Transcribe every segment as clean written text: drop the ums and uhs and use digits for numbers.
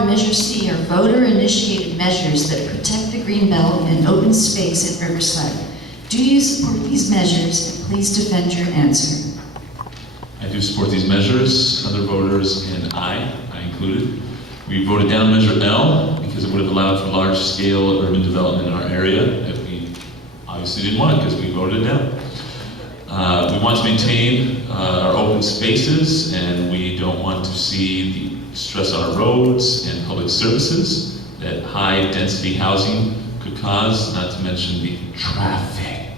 and Measure C are voter-initiated measures that protect the greenbelt and open space at Riverside. Do you support these measures? And please defend your answer. I do support these measures. Other voters and I included. We voted down Measure L because it would have allowed for large-scale urban development in our area that we obviously didn't want because we voted it down. We want to maintain our open spaces, and we don't want to see the stress on our roads and public services that high-density housing could cause, not to mention the traffic.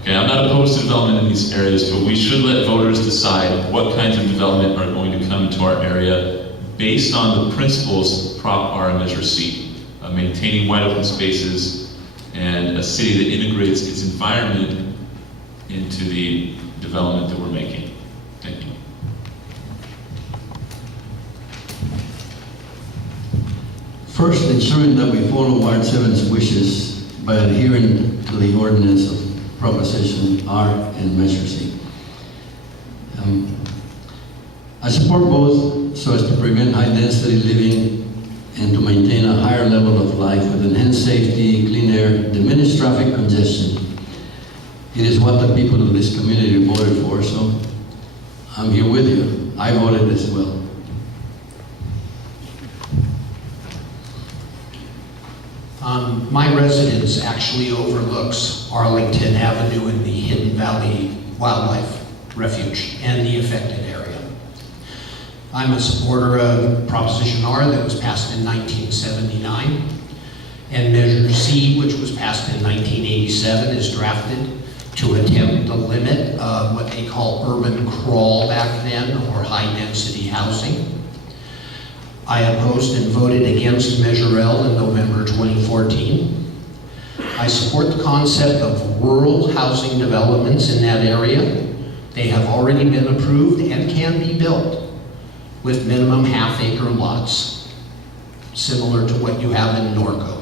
Okay, I'm not opposed to development in these areas, but we should let voters decide what kinds of development are going to come into our area based on the principles of Prop R and Measure C, maintaining wide open spaces and a city that integrates its environment into the development that we're making. Thank you. First, ensuring that we follow Ward 7's wishes by adhering to the ordinance of Proposition R and Measure C. I support both so as to prevent high-density living and to maintain a higher level of life with enhanced safety, clean air, diminished traffic congestion. It is what the people of this community voted for, so I'm here with you. I voted as well. My residence actually overlooks Arlington Avenue and the Hidden Valley Wildlife Refuge and the affected area. I'm a supporter of Proposition R that was passed in 1979, and Measure C, which was passed in 1987, is drafted to attempt to limit what they call urban crawl back then, or high-density housing. I opposed and voted against Measure L in November 2014. I support the concept of rural housing developments in that area. They have already been approved and can be built with minimum half-acre lots, similar to what you have in Norco,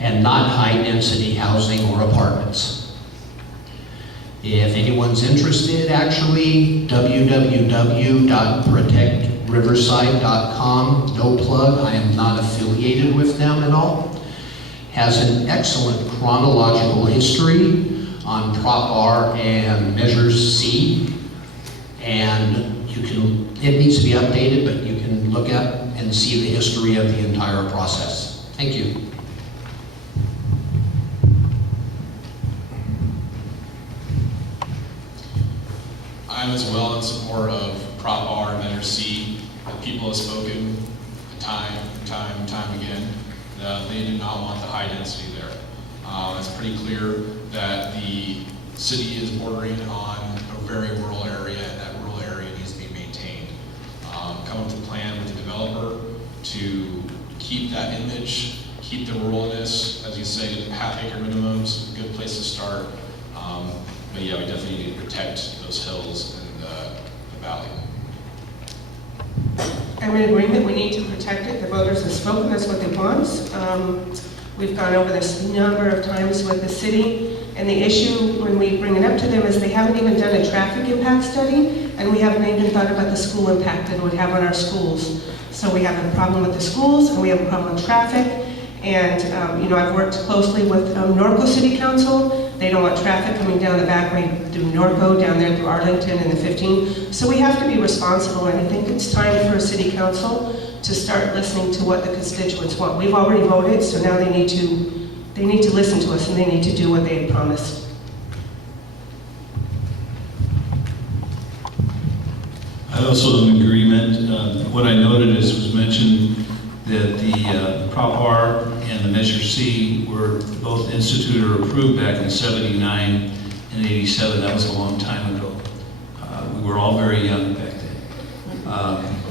and not high-density housing or apartments. If anyone's interested, actually, www.protectriverside.com, no plug, I am not affiliated with them at all, has an excellent chronological history on Prop R and Measure C, and it needs to be updated, but you can look at and see the history of the entire process. Thank you. I'm as well in support of Prop R and Measure C. The people have spoken time again. They do not want the high density there. It's pretty clear that the city is bordering on a very rural area, and that rural area needs to be maintained. Come with a plan with the developer to keep that image, keep the ruralness, as you say, half-acre minimums, a good place to start. But yeah, we definitely need to protect those hills and the valley. I'm in agreement, we need to protect it. The voters have spoken, that's what they want. We've gone over this a number of times with the city, and the issue when we bring it up to them is they haven't even done a traffic impact study, and we haven't even thought about the school impact it would have on our schools. So we have a problem with the schools, and we have a problem with traffic. And I've worked closely with Norco City Council. They don't want traffic coming down the back way through Norco, down there through Arlington and the 15. So we have to be responsible, and I think it's time for a city council to start listening to what the constituents want. We've already voted, so now they need to listen to us, and they need to do what they had promised. I also am in agreement. What I noted was mentioned that the Prop R and the Measure C were both instituted or approved back in 79 and 87. That was a long time ago. We were all very young back then.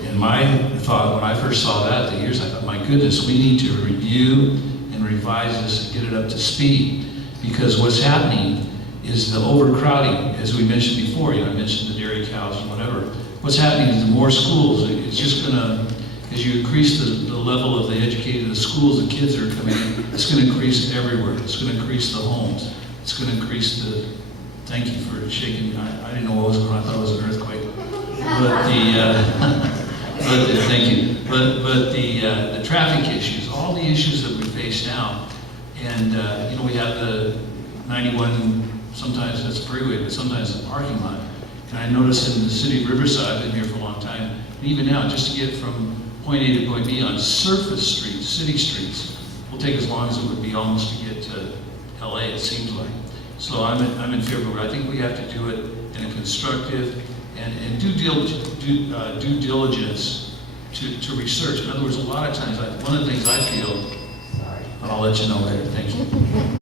And my thought when I first saw that, I thought, my goodness, we need to review and revise this and get it up to speed, because what's happening is the overcrowding, as we mentioned before. I mentioned the dairy cows and whatever. What's happening is more schools. It's just going to, as you increase the level of the educated, the schools, the kids are coming in, it's going to increase everywhere. It's going to increase the homes. It's going to increase thank you for shaking me. I didn't know what was going on. I thought it was an earthquake. But Thank you. But the traffic issues, all the issues that we face now, and, you know, we have the 91, sometimes that's a freeway, but sometimes it's a parking lot. And I noticed in the city of Riverside, I've been here for a long time, and even now, just to get from point A to point B on surface streets, city streets, will take as long as it would be almost to get to LA, it seems like. So I'm in favor of it. I think we have to do it in a constructive and due diligence to research. In other words, a lot of times, one of the things I feel, but I'll let you know later. Thank you.